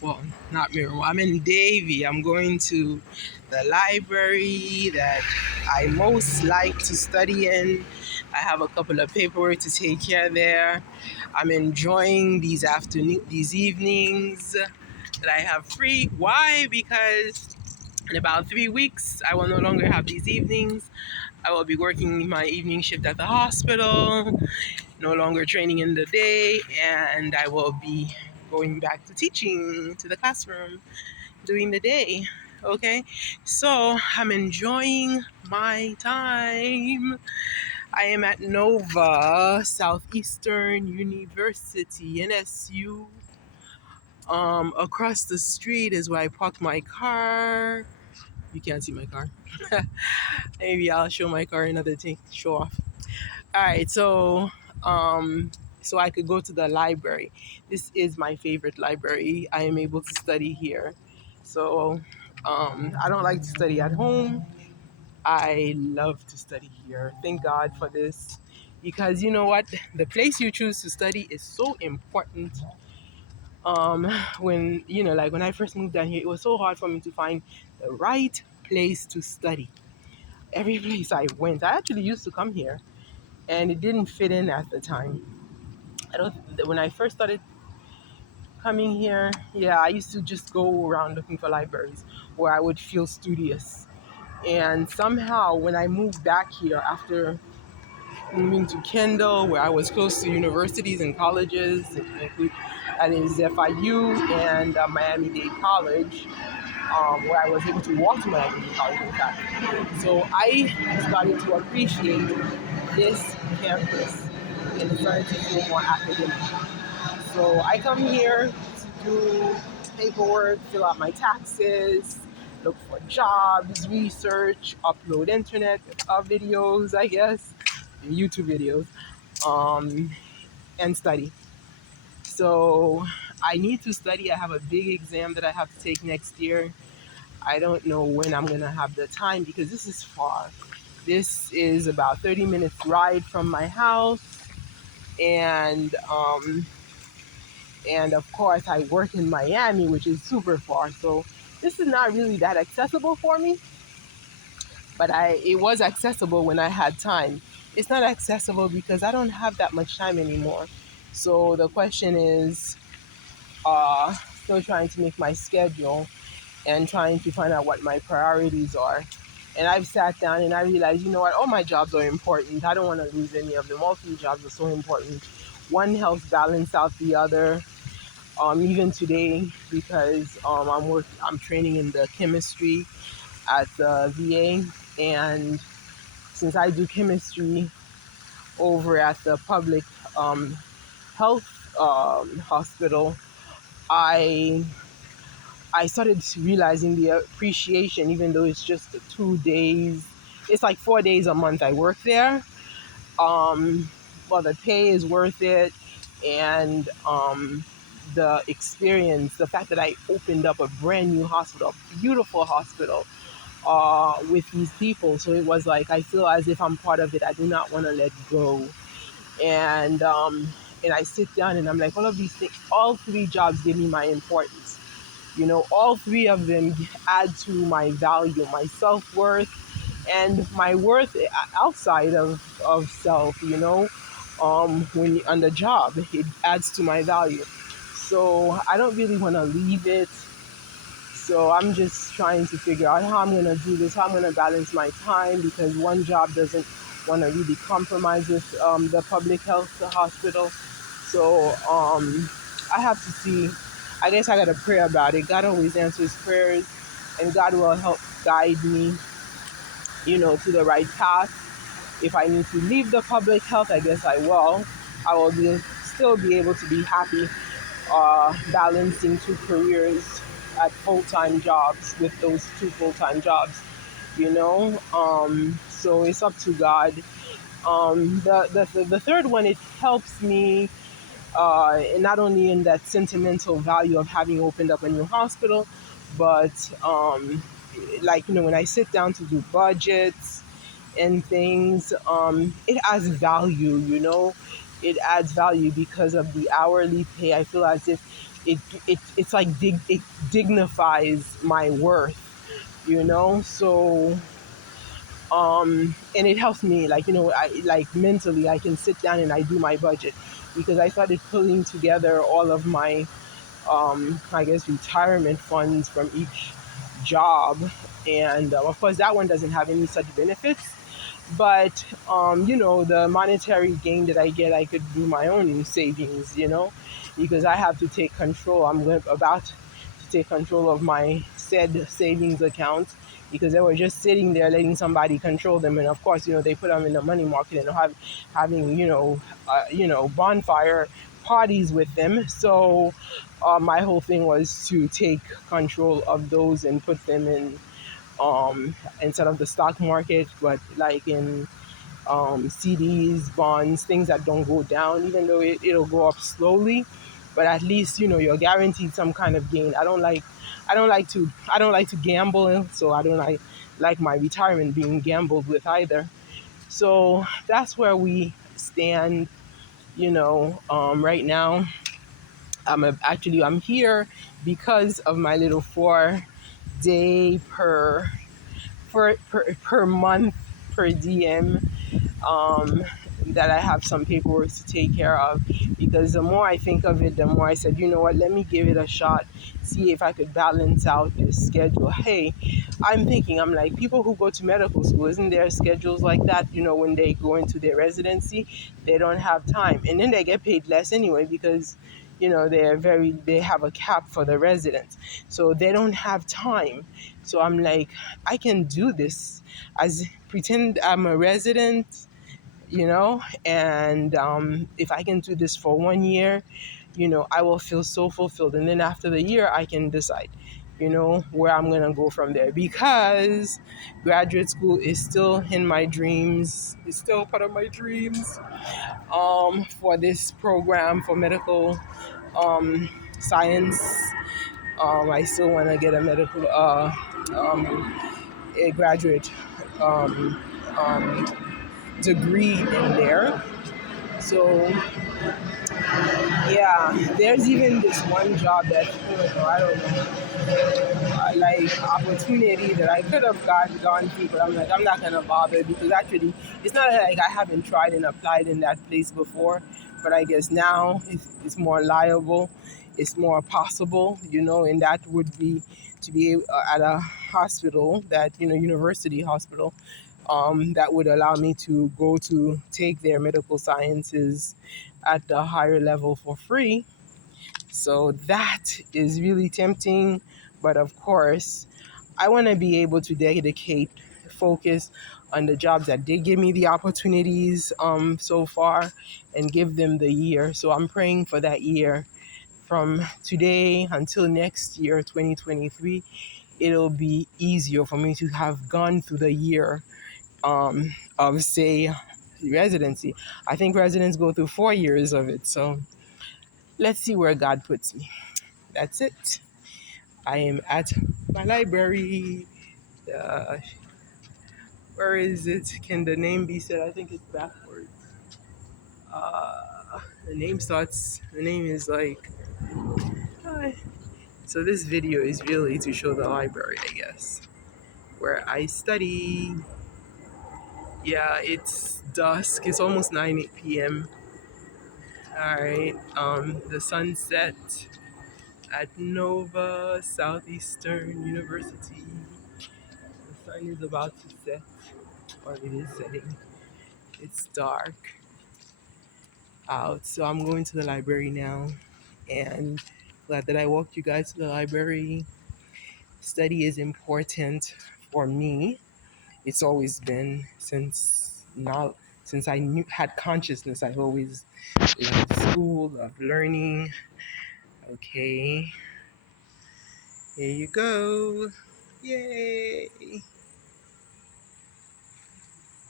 Well, not Miramar. I'm in Davie. I'm going to the library that I most like to study in. I have a couple of paperwork to take care there. I'm enjoying these evenings that I have free. Why? Because in about 3 weeks, I will no longer have these evenings. I will be working my evening shift at the hospital, no longer training in the day, and I will be going back to teaching to the classroom during the day. Okay, so I'm enjoying my time. I am at Nova Southeastern University, NSU. Across the street is where I parked my car. You can't see my car. Maybe I'll show my car another thing. Show off. All right, so I could go to the library. This is my favorite library. I am able to study here. So I don't like to study at home. I love to study here. Thank God for this. Because you know what? The place you choose to study is so important. When like when I first moved down here, it was so hard for me to find the right place to study. Every place I went, I actually used to come here and it didn't fit in at the time. I don't. When I first started coming here, yeah, I used to just go around looking for libraries where I would feel studious. And somehow, when I moved back here after moving to Kendall, where I was close to universities and colleges, that is FIU and Miami-Dade College, where I was able to walk to Miami-Dade College, in fact. So I started to appreciate this campus and started to feel more academic. So I come here to do paperwork, fill out my taxes, look for jobs, research, upload internet videos, I guess, YouTube videos, um, and study. So I need to study. I have a big exam that I have to take next year. I don't know when I'm going to have the time because this is far. This is about 30 minutes ride from my house. And of course I work in Miami, which is super far. So this is not really that accessible for me, but it was accessible when I had time. It's not accessible because I don't have that much time anymore. So the question is, uh, still trying to make my schedule and trying to find out what my priorities are. And I've sat down and I realized, you know what, all my jobs are important. I don't want to lose any of them. All three jobs are so important. One helps balance out the other. Even today, because I'm training in the chemistry at the VA, and since I do chemistry over at the public health hospital, I I started realizing the appreciation, even though it's just 2 days. It's like 4 days a month I work there. Um, well, the pay is worth it, and the experience, the fact that I opened up a brand new hospital, a beautiful hospital, with these people. So it was like I feel as if I'm part of it. I do not want to let go, and I sit down and I'm like, all of these things, all three jobs give me my importance. All three of them add to my value, my self worth, and my worth outside of self. When on the job, it adds to my value. So I don't really want to leave it. So I'm just trying to figure out how I'm going to do this, how I'm going to balance my time, because one job doesn't want to really compromise with the public health hospital. So I have to see. I guess I got to pray about it. God always answers prayers, and God will help guide me, to the right path. If I need to leave the public health, I guess I will. I will still be able to be happy balancing two careers at full-time jobs with those two full-time jobs, so it's up to God. The third one, it helps me not only in that sentimental value of having opened up a new hospital, but when I sit down to do budgets and things, it adds value. It adds value because of the hourly pay. I feel as if it's like it dignifies my worth, so and it helps me, like, I like mentally I can sit down and I do my budget, because I started pulling together all of my I guess retirement funds from each job. And of course that one doesn't have any such benefits, but the monetary gain that I get, I could do my own savings, because I have to take control. About to take control of my said savings account, because they were just sitting there letting somebody control them. And of course, they put them in the money market and having bonfire parties with them. So my whole thing was to take control of those and put them in, instead of the stock market, but like in CDs, bonds, things that don't go down, even though it'll go up slowly. But at least you're guaranteed some kind of gain. I don't like to gamble, so I don't like my retirement being gambled with either. So that's where we stand. Right now, I'm here because of my little 4 day per month per diem, um, that I have some paperwork to take care of. Because the more I think of it, the more I said, you know what, let me give it a shot, see if I could balance out this schedule. Hey, I'm like, people who go to medical school, isn't there schedules like that? When they go into their residency, they don't have time. And then they get paid less anyway, because they have a cap for the residents. So they don't have time. So I'm like, I can do this, as pretend I'm a resident, and if I can do this for 1 year, I will feel so fulfilled. And then after the year, I can decide, where I'm going to go from there, because graduate school is still in my dreams. It's still part of my dreams, for this program for medical science. I still want to get a medical, a graduate um, um, degree in there. So yeah, there's even this one job that, I don't know, like opportunity that I could have gone through, but I'm like, I'm not gonna bother, because actually it's not like I haven't tried and applied in that place before, but I guess now it's more liable, it's more possible, and that would be to be at a hospital, that university hospital, that would allow me to go to take their medical sciences at the higher level for free. So that is really tempting. But of course, I want to be able to focus on the jobs that did give me the opportunities so far, and give them the year. So I'm praying for that year from today until next year, 2023. It'll be easier for me to have gone through the year of, say, residency. I think residents go through 4 years of it. So let's see where God puts me. That's it. I am at my library. Uh, where is it? Can the name be said? I think it's backwards. The name is like, uh, so this video is really to show the library, I guess, where I study. Yeah, it's dusk. It's almost 9 p.m. All right. The sunset at Nova Southeastern University. The sun is about to set, or it is setting. It's dark out, so I'm going to the library now, and glad that I walked you guys to the library. Study is important for me. It's always been since I had consciousness. I've always loved school, loved learning. Okay, here you go. Yay!